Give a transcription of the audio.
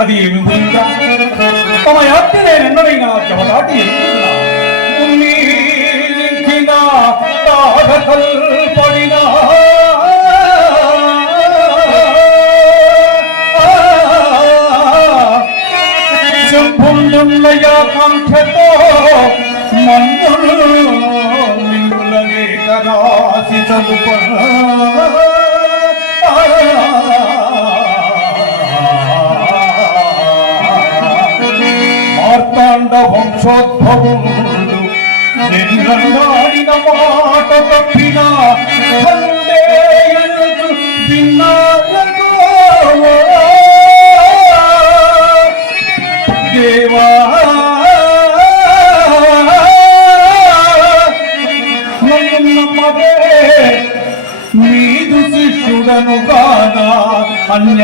అది ఏమి ఉందా? తమ యాత్ర నేనెన్నడైనా చెవదాటి పడినా శంభుండులయాకాంక్షతో మందులు రాసి చదుప మార్తాండ వంశోద్భవుడు నిన్నడిన మాట తప్పిన విన్నాలకు దేవా నీదు శిష్యుడను కానా అన్య